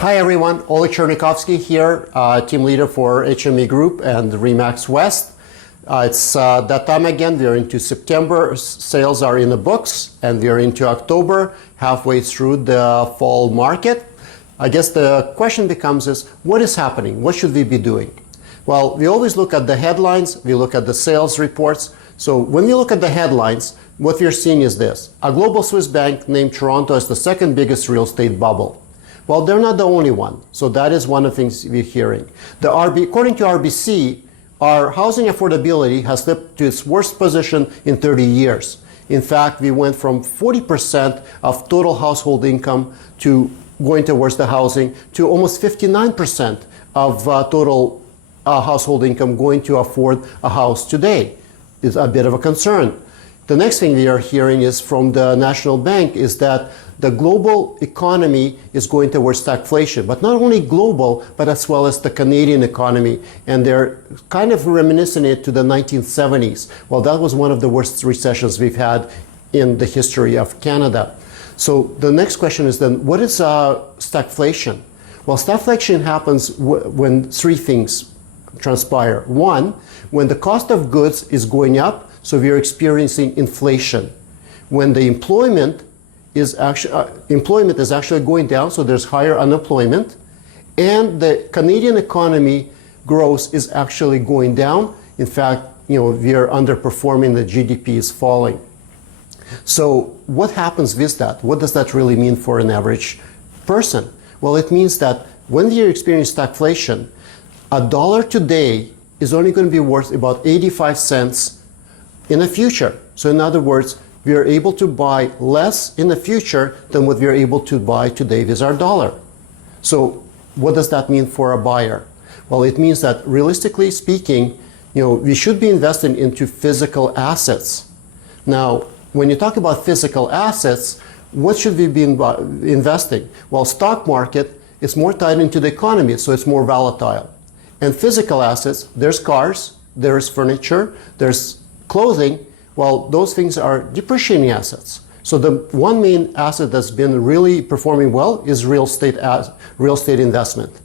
Hi everyone, Oleg Chernikovsky here, team leader for HME Group and Remax West. It's that time again. We are into September, sales are in the books, and we are into October, halfway through the fall market. I guess the question becomes is, what is happening? What should we be doing? Well, we always look at the headlines, we look at the sales reports. So when we look at the headlines, what we're seeing is this. A global Swiss bank named Toronto as the second biggest real estate bubble. Well, they're not the only one. So that is one of the things we're hearing. According to RBC, our housing affordability has slipped to its worst position in 30 years. In fact, we went from 40% of total household income to going towards the housing to almost 59% of total household income going to afford a house today. Is a bit of a concern. The next thing we are hearing is from the National Bank is that the global economy is going towards stagflation, but not only global, but as well as the Canadian economy. And they're kind of reminiscing it to the 1970s. Well, that was one of the worst recessions we've had in the history of Canada. So the next question is then, what is stagflation? Well, stagflation happens when three things transpire. One, when the cost of goods is going up, so we are experiencing inflation. When the employment is actually going down, so there's higher unemployment, and the Canadian economy growth is actually going down. In fact, we are underperforming, the GDP is falling. So what happens with that? What does that really mean for an average person? Well, it means that when you experience stagflation, $1 today is only going to be worth about 85 cents in the future. So in other words, we are able to buy less in the future than what we are able to buy today with our dollar. So what does that mean for a buyer? Well, it means that realistically speaking, we should be investing into physical assets. Now, when you talk about physical assets, what should we be investing? Well, stock market is more tied into the economy, so it's more volatile. And physical assets, there's cars, there's furniture, there's clothing. Well, those things are depreciating assets. So the one main asset that's been really performing well is real estate investment.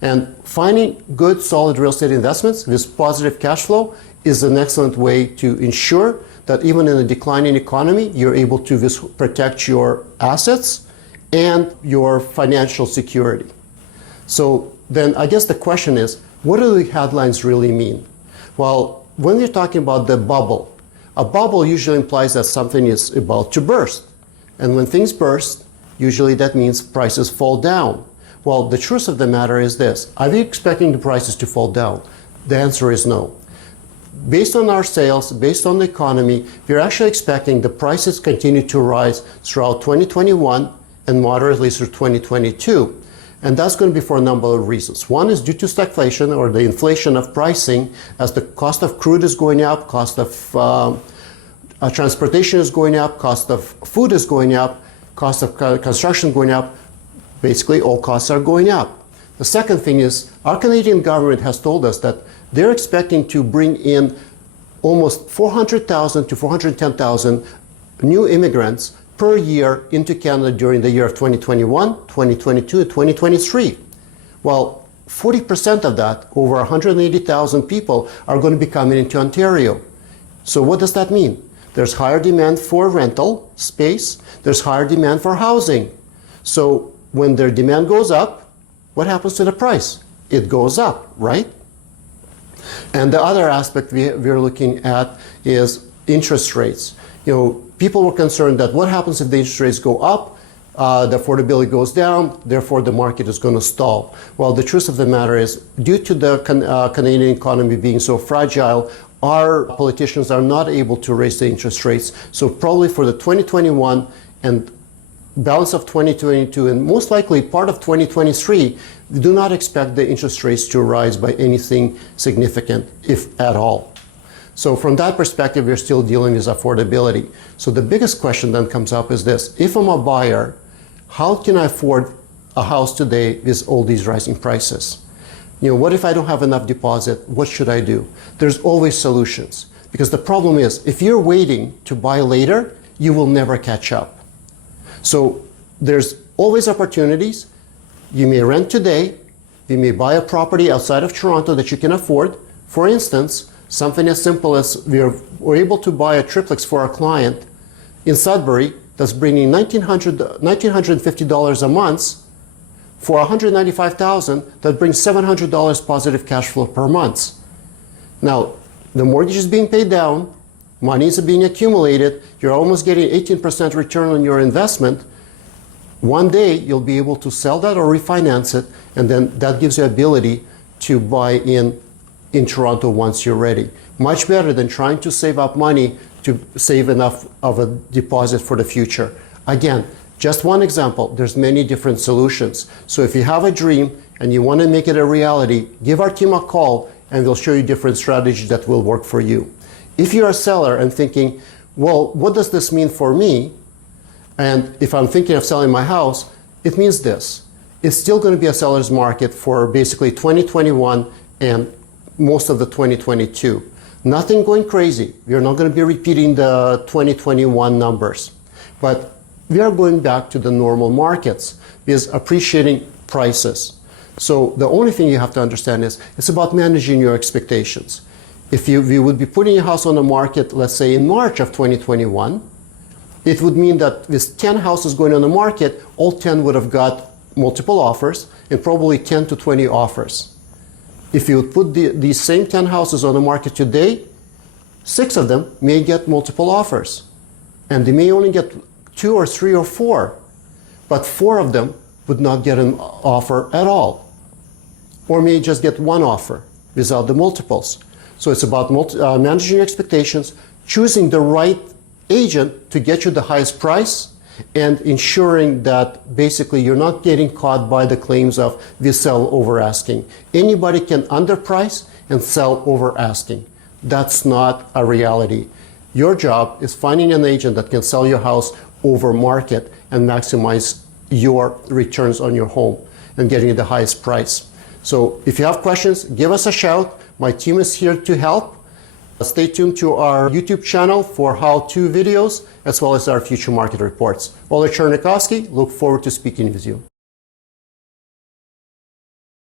And finding good, solid real estate investments with positive cash flow is an excellent way to ensure that even in a declining economy, you're able to protect your assets and your financial security. So then I guess the question is, what do the headlines really mean? Well, when we're talking about the bubble, a bubble usually implies that something is about to burst. And when things burst, usually that means prices fall down. Well, the truth of the matter is this. Are we expecting the prices to fall down? The answer is no. Based on our sales, based on the economy, we're actually expecting the prices continue to rise throughout 2021 and moderately through 2022. And that's going to be for a number of reasons. One is due to stagflation, or the inflation of pricing, as the cost of crude is going up, cost of transportation is going up, cost of food is going up, cost of construction going up. Basically, all costs are going up. The second thing is, our Canadian government has told us that they're expecting to bring in almost 400,000 to 410,000 new immigrants per year into Canada during the year of 2021, 2022, and 2023. Well, 40% of that, over 180,000 people, are going to be coming into Ontario. So what does that mean? There's higher demand for rental space. There's higher demand for housing. So when their demand goes up, what happens to the price? It goes up, right? And the other aspect we're looking at is interest rates. People were concerned that what happens if the interest rates go up, the affordability goes down, therefore the market is going to stall. Well, the truth of the matter is, due to the Canadian economy being so fragile, our politicians are not able to raise the interest rates. So probably for the 2021 and balance of 2022 and most likely part of 2023, we do not expect the interest rates to rise by anything significant, if at all. So from that perspective, we're still dealing with affordability. So the biggest question then comes up is this. If I'm a buyer, how can I afford a house today with all these rising prices? What if I don't have enough deposit? What should I do? There's always solutions. Because the problem is, if you're waiting to buy later, you will never catch up. So there's always opportunities. You may rent today. You may buy a property outside of Toronto that you can afford. For instance, something as simple as we're able to buy a triplex for our client in Sudbury that's bringing $1,950 a month for $195,000 that brings $700 positive cash flow per month. Now, the mortgage is being paid down, monies are being accumulated, you're almost getting 18% return on your investment. One day you'll be able to sell that or refinance it, and then that gives you ability to buy in Toronto once you're ready. Much better than trying to save up money to save enough of a deposit for the future. Again, just one example, there's many different solutions. So if you have a dream and you want to make it a reality, give our team a call and they'll show you different strategies that will work for you. If you're a seller and thinking, well, what does this mean for me? And if I'm thinking of selling my house, it means this. It's still going to be a seller's market for basically 2021 and most of the 2022. Nothing going crazy. We're not going to be repeating the 2021 numbers. But we are going back to the normal markets with appreciating prices. So the only thing you have to understand is it's about managing your expectations. If you would be putting your house on the market, let's say in March of 2021, it would mean that with 10 houses going on the market, all 10 would have got multiple offers and probably 10 to 20 offers. If you would put these same 10 houses on the market today, 6 of them may get multiple offers. And they may only get 2 or 3 or 4, but 4 of them would not get an offer at all, or may just get 1 offer without the multiples. So it's about managing your expectations, choosing the right agent to get you the highest price, and ensuring that basically you're not getting caught by the claims of we sell over asking. Anybody can underprice and sell over asking. That's not a reality. Your job is finding an agent that can sell your house over market and maximize your returns on your home and getting the highest price. So if you have questions, give us a shout. My team is here to help. Stay tuned to our YouTube channel for how-to videos as well as our future market reports. Oleg Chernikovsky, look forward to speaking with you.